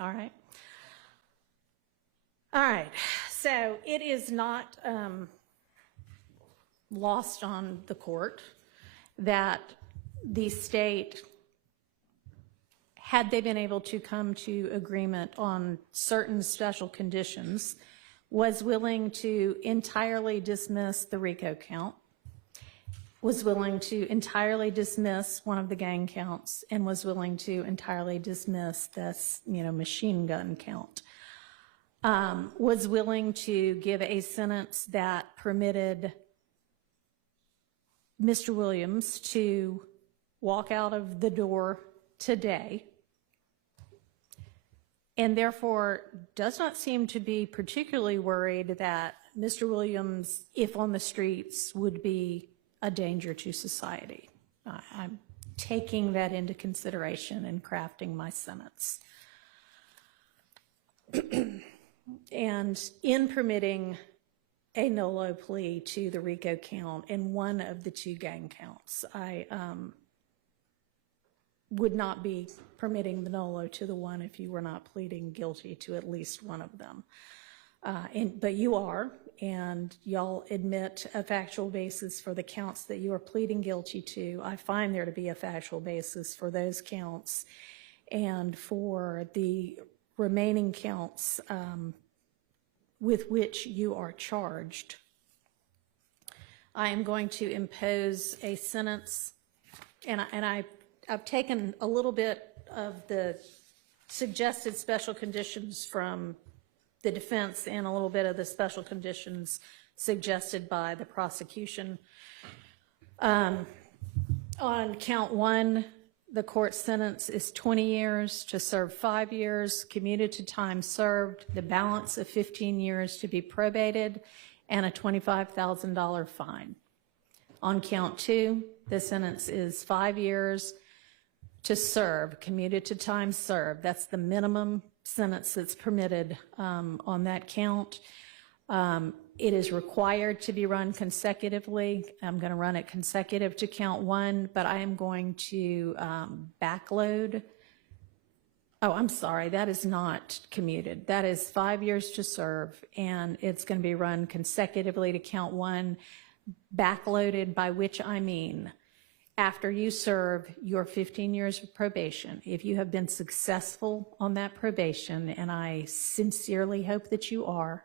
All right. All right. So it is not lost on the court that the state, had they been able to come to agreement on certain special conditions, was willing to entirely dismiss the RICO count, was willing to entirely dismiss one of the gang counts, and was willing to entirely dismiss this, machine gun count. Was willing to give a sentence that permitted Mr. Williams to walk out of the door today, and therefore does not seem to be particularly worried that Mr. Williams, if on the streets, would be a danger to society. I'm taking that into consideration in crafting my sentence. And in permitting a NOLO plea to the RICO count in one of the two gang counts, I would not be permitting the NOLO to the one if you were not pleading guilty to at least one of them. But you are, and y'all admit a factual basis for the counts that you are pleading guilty to. I find there to be a factual basis for those counts, and for the remaining counts with which you are charged. I am going to impose a sentence, and I've taken a little bit of the suggested special conditions from the defense and a little bit of the special conditions suggested by the prosecution. On count one, the court sentence is 20 years to serve 5 years, commuted to time served, the balance of 15 years to be probated, and a $25,000 fine. On count two, the sentence is 5 years to serve, commuted to time served. That's the minimum sentence that's permitted on that count. It is required to be run consecutively. I'm going to run it consecutive to count one, but I am going to backload. Oh, I'm sorry, that is not commuted. That is 5 years to serve, and it's going to be run consecutively to count one, backloaded, by which I mean after you serve your 15 years of probation. If you have been successful on that probation, and I sincerely hope that you are,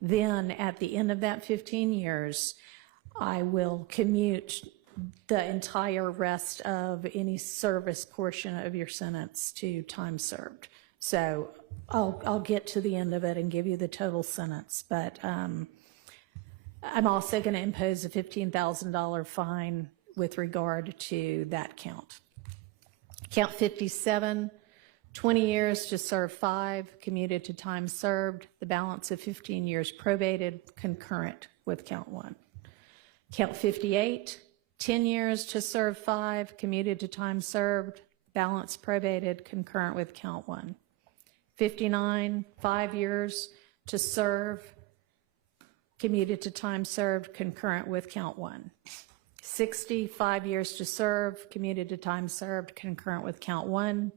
then at the end of that 15 years, I will commute the entire rest of any service portion of your sentence to time served. So I'll get to the end of it and give you the total sentence, but I'm also going to impose a $15,000 fine with regard to that count. Count 57, 20 years to serve 5, commuted to time served, the balance of 15 years probated, concurrent with count 1. Count 58, 10 years to serve 5, commuted to time served, balance probated, concurrent with count 1. 59, 5 years to serve, commuted to time served, concurrent with count 1. 60, 5 years to serve, commuted to time served, concurrent with count 1.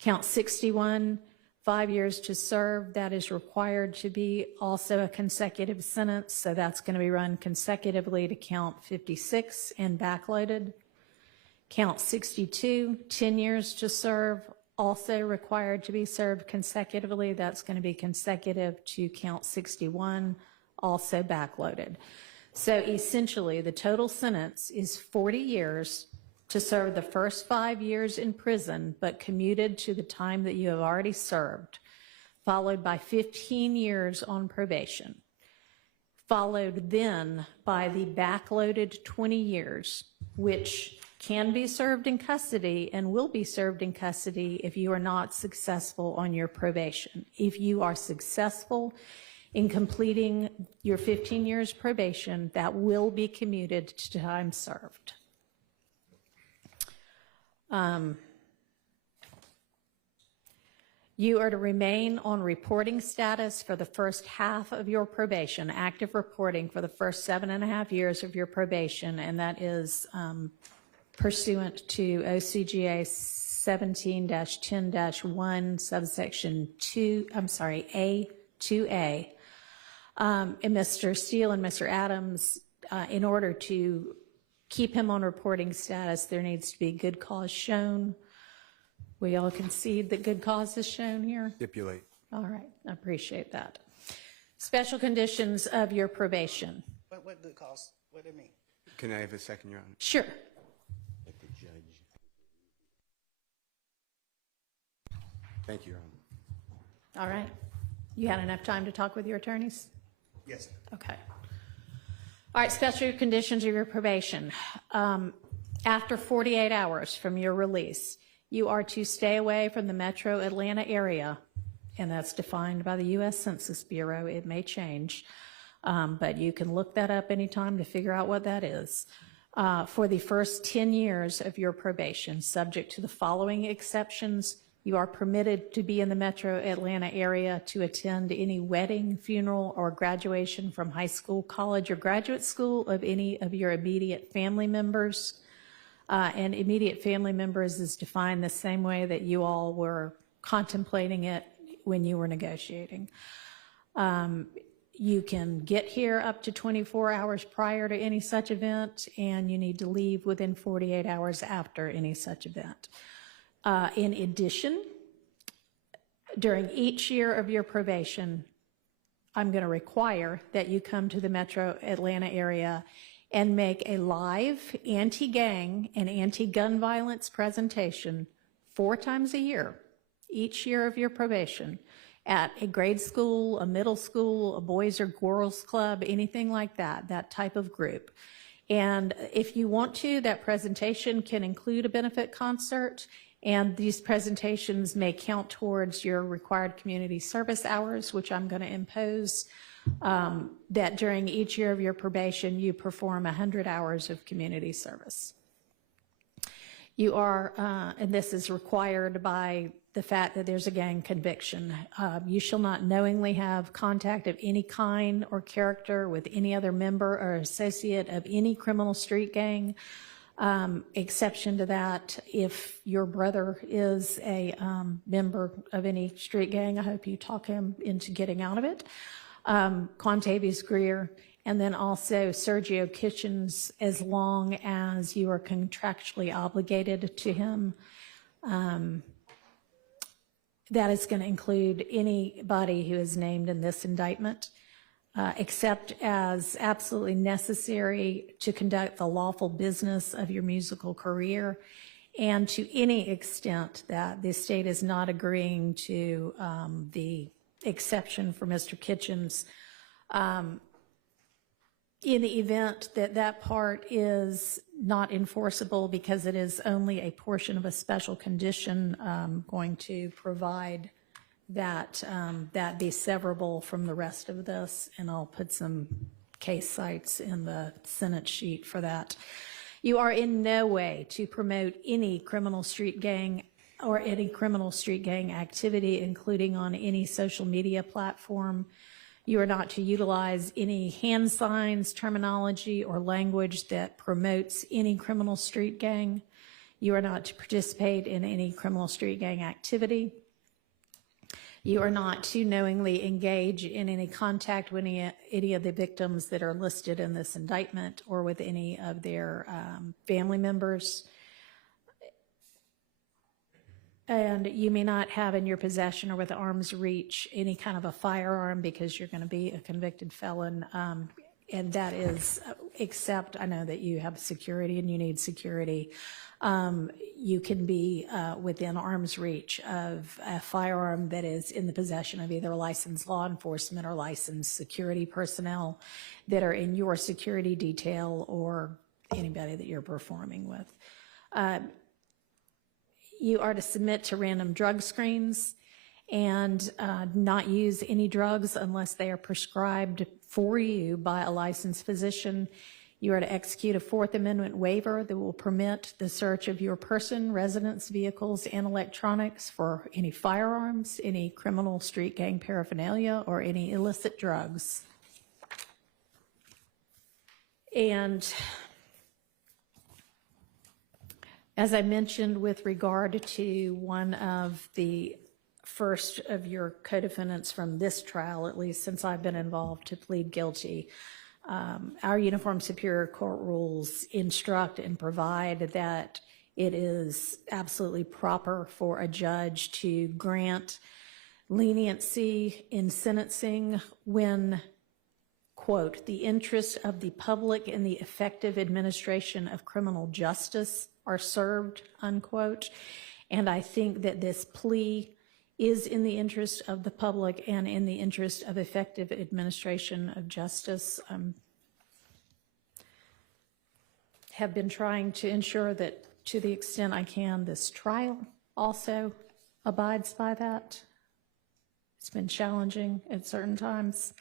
Count 61, 5 years to serve, that is required to be also a consecutive sentence, so that's going to be run consecutively to count 56 and backloaded. Count 62, 10 years to serve, also required to be served consecutively, that's going to be consecutive to count 61, also backloaded. So essentially, the total sentence is 40 years to serve the first 5 years in prison, but commuted to the time that you have already served, followed by 15 years on probation, followed then by the backloaded 20 years, which can be served in custody and will be served in custody if you are not successful on your probation. If you are successful in completing your 15 years probation, that will be commuted to time served. You are to remain on reporting status for the first half of your probation, active reporting for the first 7.5 years of your probation, and that is pursuant to OCGA 17-10-1, subsection 2, A2A. And Mr. Steele and Mr. Adams, in order to keep him on reporting status, there needs to be good cause shown. We all concede that good cause is shown here? Stipulate. All right, I appreciate that. Special conditions of your probation. What good cause? What do you mean? Can I have a second, Your Honor? Sure. Let the judge. Thank you, Your Honor. All right. You had enough time to talk with your attorneys? Yes. Okay. All right, special conditions of your probation. After 48 hours from your release, you are to stay away from the metro Atlanta area, and that's defined by the U.S. Census Bureau. It may change, but you can look that up anytime to figure out what that is. For the first 10 years of your probation, subject to the following exceptions, you are permitted to be in the metro Atlanta area to attend any wedding, funeral, or graduation from high school, college, or graduate school of any of your immediate family members. And immediate family members is defined the same way that you all were contemplating it when you were negotiating. You can get here up to 24 hours prior to any such event, and you need to leave within 48 hours after any such event. In addition, during each year of your probation, I'm going to require that you come to the metro Atlanta area and make a live anti-gang and anti-gun violence presentation 4 times a year, each year of your probation, at a grade school, a middle school, a boys or girls club, anything like that, that type of group. And if you want to, that presentation can include a benefit concert, and these presentations may count towards your required community service hours, which I'm going to impose, that during each year of your probation, you perform 100 hours of community service. You are, and this is required by the fact that there's a gang conviction. You shall not knowingly have contact of any kind or character with any other member or associate of any criminal street gang. Exception to that, if your brother is a member of any street gang, I hope you talk him into getting out of it. Quantavious Greer, and then also Sergio Kitchens, as long as you are contractually obligated to him. That is going to include anybody who is named in this indictment, except as absolutely necessary to conduct the lawful business of your musical career, and to any extent that the state is not agreeing to the exception for Mr. Kitchens. In the event that that part is not enforceable because it is only a portion of a special condition, I'm going to provide that that be severable from the rest of this, and I'll put some case cites in the Senate sheet for that. You are in no way to promote any criminal street gang or any criminal street gang activity, including on any social media platform. You are not to utilize any hand signs, terminology, or language that promotes any criminal street gang. You are not to participate in any criminal street gang activity. You are not to knowingly engage in any contact with any of the victims that are listed in this indictment or with any of their family members. And you may not have in your possession or with arm's reach any kind of a firearm because you're going to be a convicted felon. And that is, except I know that you have security and you need security. You can be within arm's reach of a firearm that is in the possession of either licensed law enforcement or licensed security personnel that are in your security detail or anybody that you're performing with. You are to submit to random drug screens and not use any drugs unless they are prescribed for you by a licensed physician. You are to execute a Fourth Amendment waiver that will permit the search of your person, residence, vehicles, and electronics for any firearms, any criminal street gang paraphernalia, or any illicit drugs. And As I mentioned with regard to one of the first of your co-defendants from this trial, at least since I've been involved, to plead guilty, our Uniform Superior Court rules instruct and provide that it is absolutely proper for a judge to grant leniency in sentencing when, quote, the interests of the public and the effective administration of criminal justice are served, unquote. And I think that this plea is in the interest of the public and in the interest of effective administration of justice. Have been trying to ensure that to the extent I can, this trial also abides by that. It's been challenging at certain times.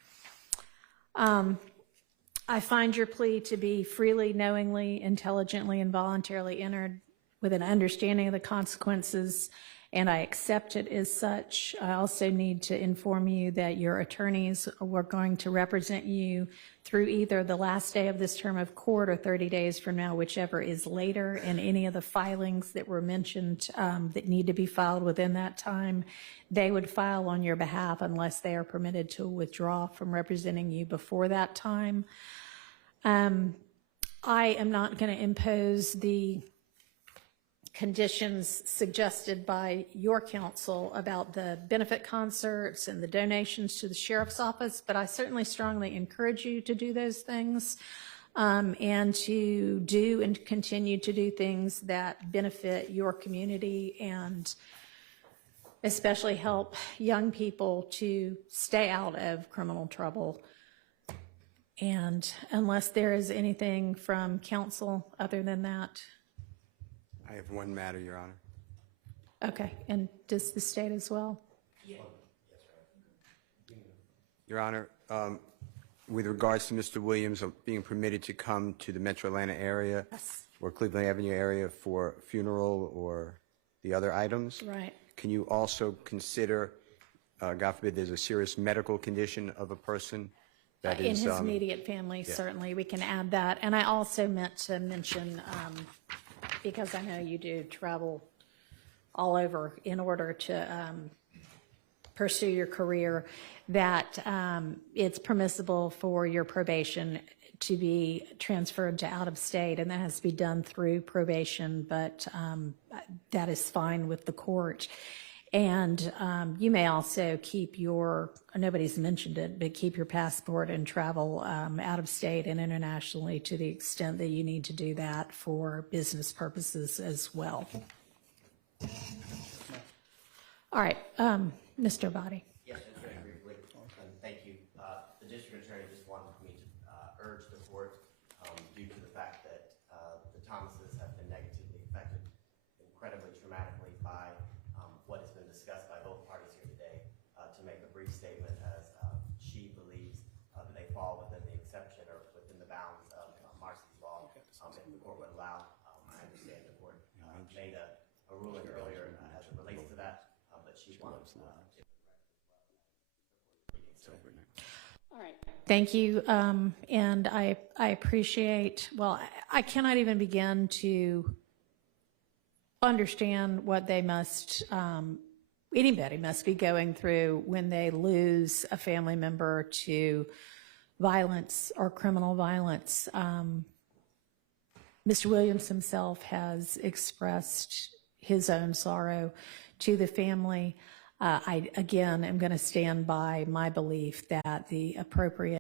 I find your plea to be freely, knowingly, intelligently, and voluntarily entered with an understanding of the consequences, and I accept it as such. I also need to inform you that your attorneys were going to represent you through either the last day of this term of court or 30 days from now, whichever is later, and any of the filings that were mentioned that need to be filed within that time, they would file on your behalf unless they are permitted to withdraw from representing you before that time. I am not going to impose the conditions suggested by your counsel about the benefit concerts and the donations to the sheriff's office, but I certainly strongly encourage you to do those things and to do and continue to do things that benefit your community and especially help young people to stay out of criminal trouble. And unless there is anything from counsel other than that. I have one matter, Your Honor. Okay, and does the state as well? Your Honor, with regards to Mr. Williams being permitted to come to the Metro Atlanta area or Cleveland Avenue area for funeral or the other items, Right. can you also consider, God forbid, there's a serious medical condition of a person that In is his immediate family, certainly, we can add that. And I also meant to mention, because I know you do travel all over in order to pursue your career, that it's permissible for your probation to be transferred to out of state, and that has to be done through probation, but that is fine with the court. And you may also keep your, nobody's mentioned it, but keep your passport and travel out of state and internationally to the extent that you need to do that for business purposes as well. All right, Mr. Abadi. Yes, just very briefly, and thank you. The district attorney just wanted me to urge the court, due to the fact that the Thomases have been negatively affected incredibly traumatically by what has been discussed by both parties here today, to make a brief statement as she believes that they fall within the exception or within the bounds of Marcy's law. If the court would allow, I understand the court made a ruling earlier as it relates to that, but she wanted to. All right. Thank you, and I appreciate, well, I cannot even begin to understand what they must, anybody must be going through when they lose a family member to violence or criminal violence. Mr. Williams himself has expressed his own sorrow to the family. I, again, am going to stand by my belief that the appropriate